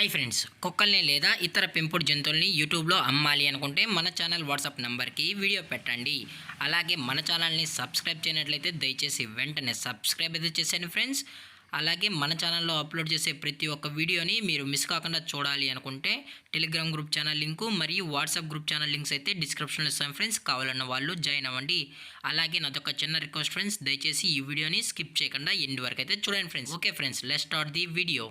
Hi friends, కుక్కల్ని లేదా ఇతర పెంపుడు జంతువుల్ని యూట్యూబ్లో అమ్మాలి అనుకుంటే మన ఛానల్ వాట్సాప్ నెంబర్కి వీడియో పెట్టండి. అలాగే మన ఛానల్ని సబ్స్క్రైబ్ చేయనట్లయితే దయచేసి వెంటనే సబ్స్క్రైబ్ అయితే చేసేయండి ఫ్రెండ్స్. అలాగే మన ఛానల్లో అప్లోడ్ చేసే ప్రతి ఒక్క వీడియోని మీరు మిస్ కాకుండా చూడాలి అనుకుంటే టెలిగ్రామ్ గ్రూప్ ఛానల్ లింకు మరియు వాట్సాప్ గ్రూప్ ఛానల్ లింక్స్ అయితే డిస్క్రిప్షన్లో ఇస్తాను ఫ్రెండ్స్. కావాలన్న వాళ్ళు జాయిన్ అవ్వండి. అలాగే నాదొక చిన్న రిక్వెస్ట్ ఫ్రెండ్స్, దయచేసి ఈ వీడియోని స్కిప్ చేయకుండా ఎండ్ వరకు అయితే చూడండి friends. Okay friends, let's start the video.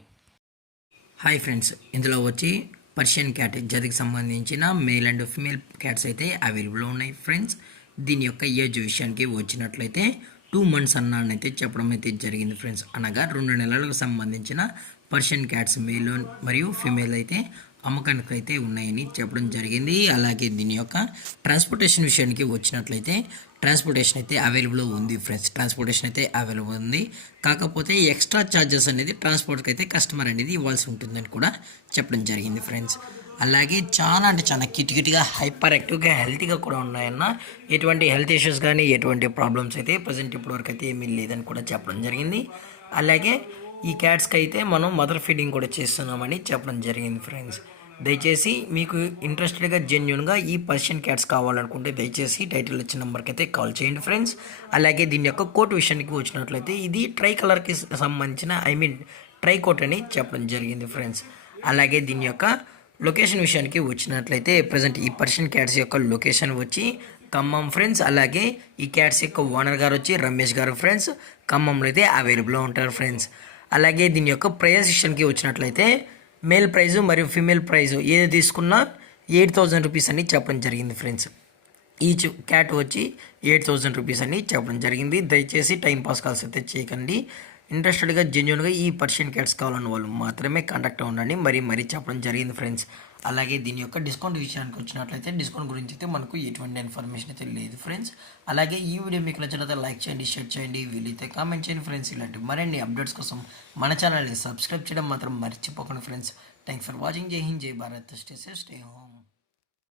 Hi friends, ఇందులో వచ్చి పర్షియన్ క్యాట్ జాతికి సంబంధించిన మేల్ అండ్ ఫీమేల్ క్యాట్స్ అయితే అవైలబుల్ ఉన్నాయి ఫ్రెండ్స్. దీని యొక్క ఏజ్ విషయానికి వచ్చినట్లయితే 2 months అన్నానైతే చెప్పడం అయితే జరిగింది ఫ్రెండ్స్. అనగా 2 నెలలకు సంబంధించిన పర్షియన్ క్యాట్స్ మేల్ మరియు ఫీమేల్ అయితే అమ్మకానికి అయితే ఉన్నాయని చెప్పడం జరిగింది. అలాగే దీని యొక్క ట్రాన్స్పోర్టేషన్ విషయానికి వచ్చినట్లయితే ట్రాన్స్పోర్టేషన్ అయితే అవైలబుల్ ఉంది ఫ్రెండ్స్. ట్రాన్స్పోర్టేషన్ అయితే అవైలబుల్ ఉంది. కాకపోతే ఎక్స్ట్రా ఛార్జెస్ అనేది ట్రాన్స్పోర్ట్కి అయితే కస్టమర్ అనేది ఇవ్వాల్సి ఉంటుందని కూడా చెప్పడం జరిగింది ఫ్రెండ్స్. అలాగే చాలా అంటే చాలా కిటికిటిగా హైపర్ యాక్టివ్గా హెల్తీగా కూడా ఉన్నాయన్న. ఎటువంటి హెల్త్ ఇష్యూస్ కానీ ఎటువంటి ప్రాబ్లమ్స్ అయితే ప్రజెంట్ ఇప్పటివరకు అయితే ఏమీ లేదని కూడా చెప్పడం జరిగింది. అలాగే ఈ క్యాట్స్కి అయితే మనం మదర్ ఫీడింగ్ కూడా చేస్తున్నామని చెప్పడం జరిగింది ఫ్రెండ్స్. దయచేసి మీకు ఇంట్రెస్టెడ్గా జెన్యున్గా ఈ పర్షియన్ క్యాట్స్ కావాలనుకుంటే దయచేసి టైటిల్ వచ్చిన నెంబర్కి అయితే కాల్ చేయండి ఫ్రెండ్స్. అలాగే దీని యొక్క కోట్ విషయానికి వచ్చినట్లయితే ఇది ట్రై కలర్కి సంబంధించిన ట్రై కోట్ అని చెప్పడం జరిగింది ఫ్రెండ్స్. అలాగే దీని యొక్క లొకేషన్ విషయానికి వచ్చినట్లయితే ప్రజెంట్ ఈ పర్షియన్ క్యాట్స్ యొక్క లొకేషన్ వచ్చి ఖమ్మం ఫ్రెండ్స్. అలాగే ఈ క్యాట్స్ యొక్క ఓనర్ గారు వచ్చి రమేష్ గారు ఫ్రెండ్స్. ఖమ్మంలో అయితే అవైలబుల్లో ఉంటారు ఫ్రెండ్స్. అలాగే దీని యొక్క ప్రైస్ విషయానికి వచ్చినట్లయితే మేల్ ప్రైజు మరియు ఫీమేల్ ప్రైజు ఏది తీసుకున్నా 8,000 రూపీస్ అని చెప్పడం జరిగింది ఫ్రెండ్స్. ఈచ్ క్యాట్ వచ్చి 8,000 రూపీస్ అని చెప్పడం జరిగింది. దయచేసి టైంపాస్ కాల్స్ అయితే చేయకండి. ఇంట్రెస్టెడ్గా జెన్యున్గా ఈ పర్షియన్ క్యాట్స్ కావాలన్న వాళ్ళు మాత్రమే కాంటాక్ట్ అవ్వండి మరీ చెప్పడం జరిగింది ఫ్రెండ్స్. అలాగే దీని యొక్క డిస్కౌంట్ విషయానికి వచ్చినట్లయితే డిస్కౌంట్ గురించి అయితే మనకు ఎటువంటి ఇన్ఫర్మేషన్ అయితే లేదు ఫ్రెండ్స్. అలాగే ఈ వీడియో మీకు నచ్చినట్లయితే లైక్ చేయండి, షేర్ చేయండి, వీలైతే కామెంట్ చేయండి ఫ్రెండ్స్. ఇలాంటి మరిన్ని అప్డేట్స్ కోసం మన ఛానల్ని సబ్స్క్రైబ్ చేయడం మాత్రం మర్చిపోకండి ఫ్రెండ్స్. Thanks for watching. జై హింద్, జై Bharat. Stay safe, stay home.